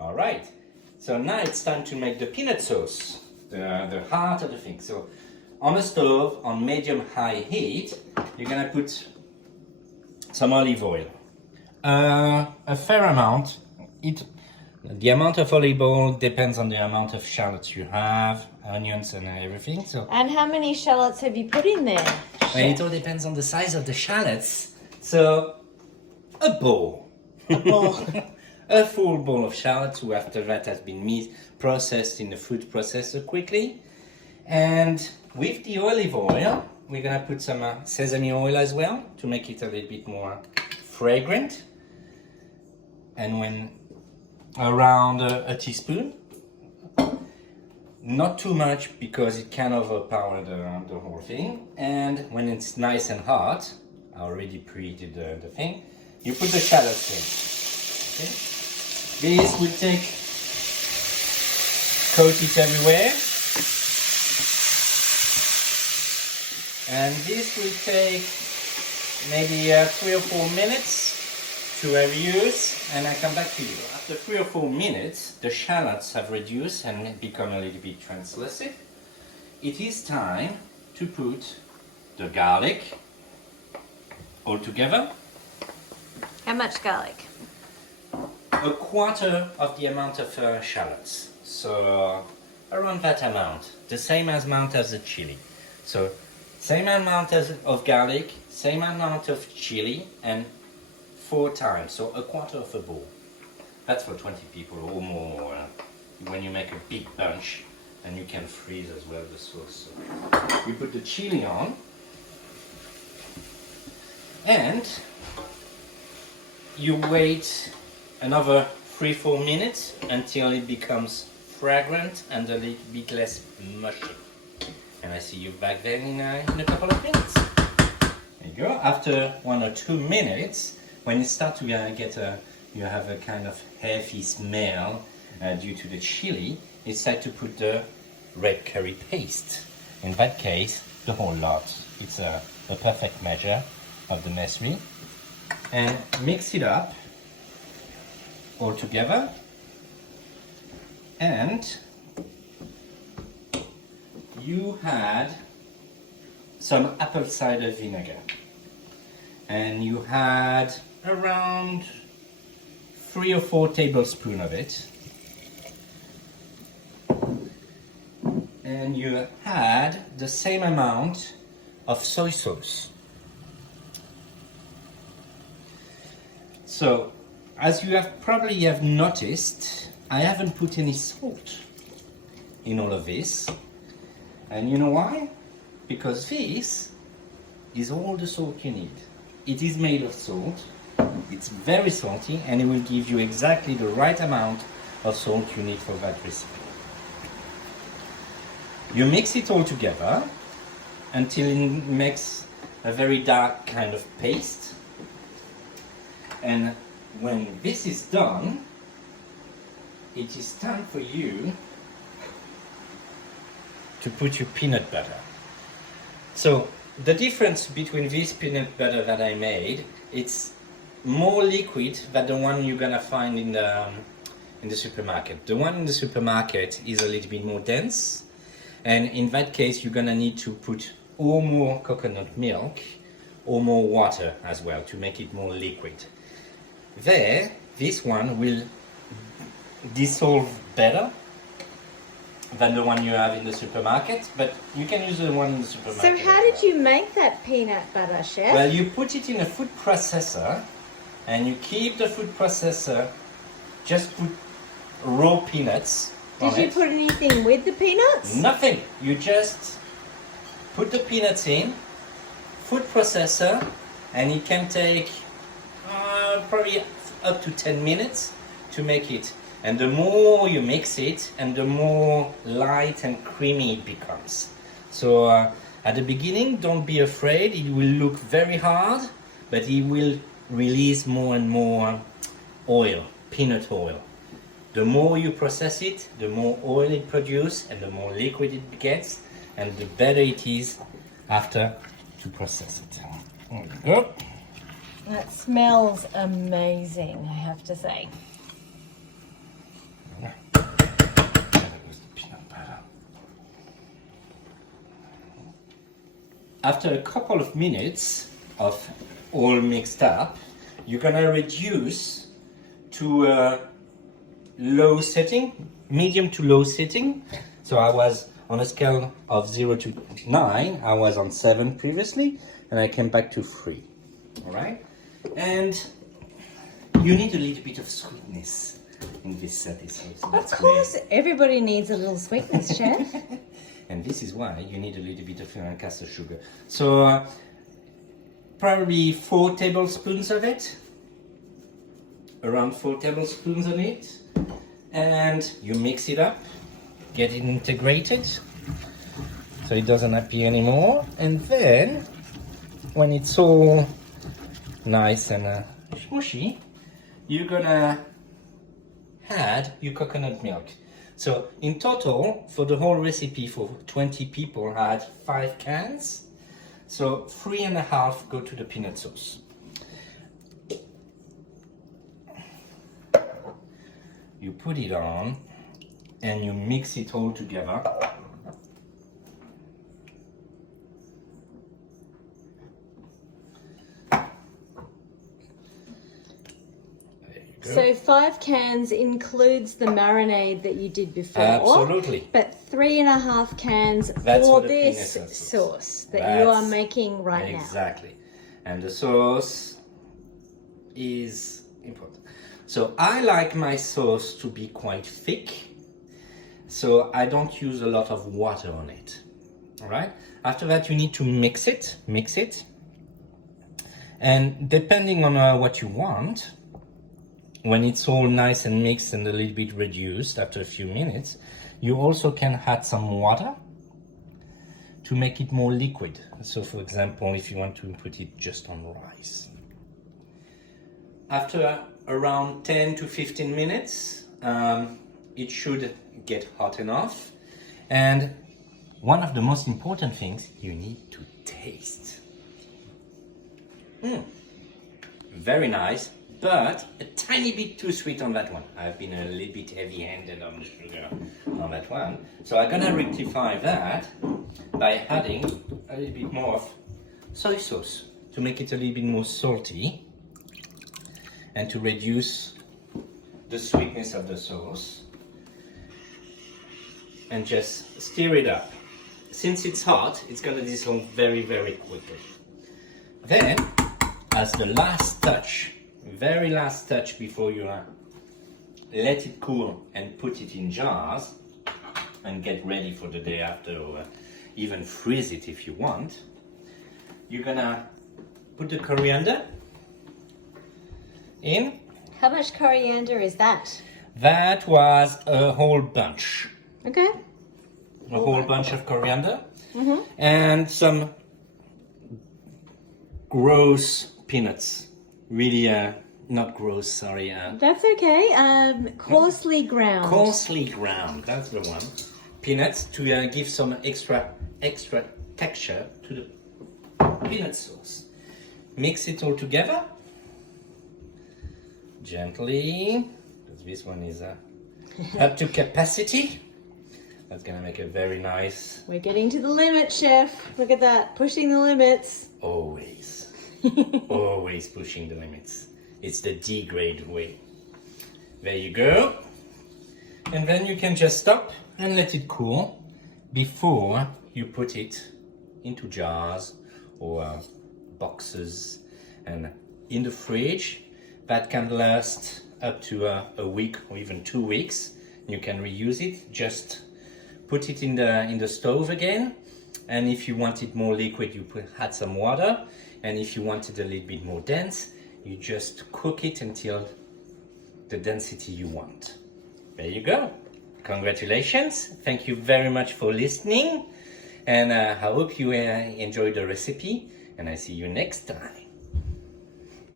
All right. So now it's time to make the peanut sauce, the heart of the thing. So on a stove on medium-high heat, you're gonna put some olive oil. A fair amount. The amount of olive oil depends on the amount of shallots you have, onions and everything. So And how many shallots have you put in there? well, it all depends on the size of the shallots. So a bowl. A full bowl of shallots, who after that has been processed in the food processor quickly. And with the olive oil, we're gonna put some sesame oil as well to make it a little bit more fragrant. And when around a teaspoon, not too much because it can overpower the whole thing. And when it's nice and hot, I already preheated the thing, you put the shallots in. Okay? This will coat it everywhere. And this will take maybe 3 or 4 minutes to reduce, and I come back to you. After 3 or 4 minutes, the shallots have reduced and become a little bit translucent. It is time to put the garlic all together. How much garlic? A quarter of the amount of shallots, so around that amount, the same amount as the chili. So same amount of garlic, same amount of chili, and 4 times, so a quarter of a bowl. That's for 20 people or more. When you make a big bunch, and you can freeze as well the sauce. So you put the chili on, and you wait another 3-4 minutes until it becomes fragrant and a little bit less mushy. And I see you back then in a couple of minutes. There you go. After 1 or 2 minutes, when it starts to get you have a kind of heavy smell due to the chili, it's time to put the red curry paste. In that case, the whole lot. It's a perfect measure of the mesri. And mix it up all together. And you had some apple cider vinegar. And you had around 3 or 4 tablespoons of it. And you had the same amount of soy sauce. So, as you probably have noticed, I haven't put any salt in all of this. And you know why? Because this is all the salt you need. It is made of salt. It's very salty, and it will give you exactly the right amount of salt you need for that recipe. You mix it all together until it makes a very dark kind of paste. And when this is done, it is time for you to put your peanut butter. So the difference between this peanut butter that I made, it's more liquid than the one you're gonna find in the supermarket. The one in the supermarket is a little bit more dense, and in that case you're gonna need to put or more coconut milk or more water as well to make it more liquid. This one will dissolve better than the one you have in the supermarket, but you can use the one in the supermarket. So how did you make that peanut butter, Chef? Well, you put it in a food processor, and you keep the food processor, just put raw peanuts on Did you it. put anything with the peanuts? Nothing. You just put the peanuts in, food processor, and it can take probably up to 10 minutes to make it. And the more you mix it, and the more light and creamy it becomes. So at the beginning, don't be afraid. It will look very hard, but it will release more and more oil, peanut oil. The more you process it, the more oil it produces, and the more liquid it gets, and the better it is after to process it. There you go. That smells amazing, I have to say. after a couple of minutes of all mixed up, you're gonna reduce to a low setting, medium to low setting. So I was on a scale of 0 to 9, I was on 7 previously, and I came back to 3. All right? And you need a little bit of sweetness in this sauce. Of course, everybody needs a little sweetness, Chef. And this is why you need a little bit of Lancaster sugar. So probably 4 tablespoons of it. Around 4 tablespoons of it. And you mix it up, get it integrated so it doesn't appear anymore. And then when it's all nice and smushy, you're gonna add your coconut milk. So in total, for the whole recipe for 20 people, I had 5 cans. So 3.5 go to the peanut sauce. You put it on and you mix it all together. So 5 cans includes the marinade that you did before. Absolutely. But 3.5 cans That's for for the this peanut sauce that you are That's making right now. Exactly. And the sauce is important. So I like my sauce to be quite thick. So I don't use a lot of water on it. All right. After that, you need to mix it. And depending on what you want, when it's all nice and mixed and a little bit reduced after a few minutes, you also can add some water to make it more liquid. So for example, if you want to put it just on rice. After around 10 to 15 minutes, it should get hot enough. And one of the most important things, you need to taste. Very nice. But a tiny bit too sweet on that one. I've been a little bit heavy-handed on the sugar on that one. So I'm gonna rectify that by adding a little bit more of soy sauce to make it a little bit more salty and to reduce the sweetness of the sauce. And just stir it up. Since it's hot, it's gonna dissolve very, very quickly. Then, as the last touch, very last touch before you let it cool and put it in jars and get ready for the day after, or even freeze it if you want, you're gonna put the coriander in. How much coriander is that? That was a whole bunch. Okay. A whole bunch of coriander and some gross peanuts. Really, not gross, sorry. That's okay. Coarsely ground. Coarsely ground, that's the one. Peanuts to give some extra texture to the peanut sauce. Mix it all together. Gently, because this one is up to capacity. That's gonna make a very nice... We're getting to the limit, Chef. Look at that, pushing the limits. Always. Always pushing the limits. It's the D grade way. There you go. And then you can just stop and let it cool before you put it into jars or boxes and in the fridge. That can last up to a week or even 2 weeks. You can reuse it. Just put it in the stove again. And if you want it more liquid, you add some water. And if you want it a little bit more dense, you just cook it until the density you want. There you go. Congratulations. Thank you very much for listening. And I hope you enjoyed the recipe. And I see you next time.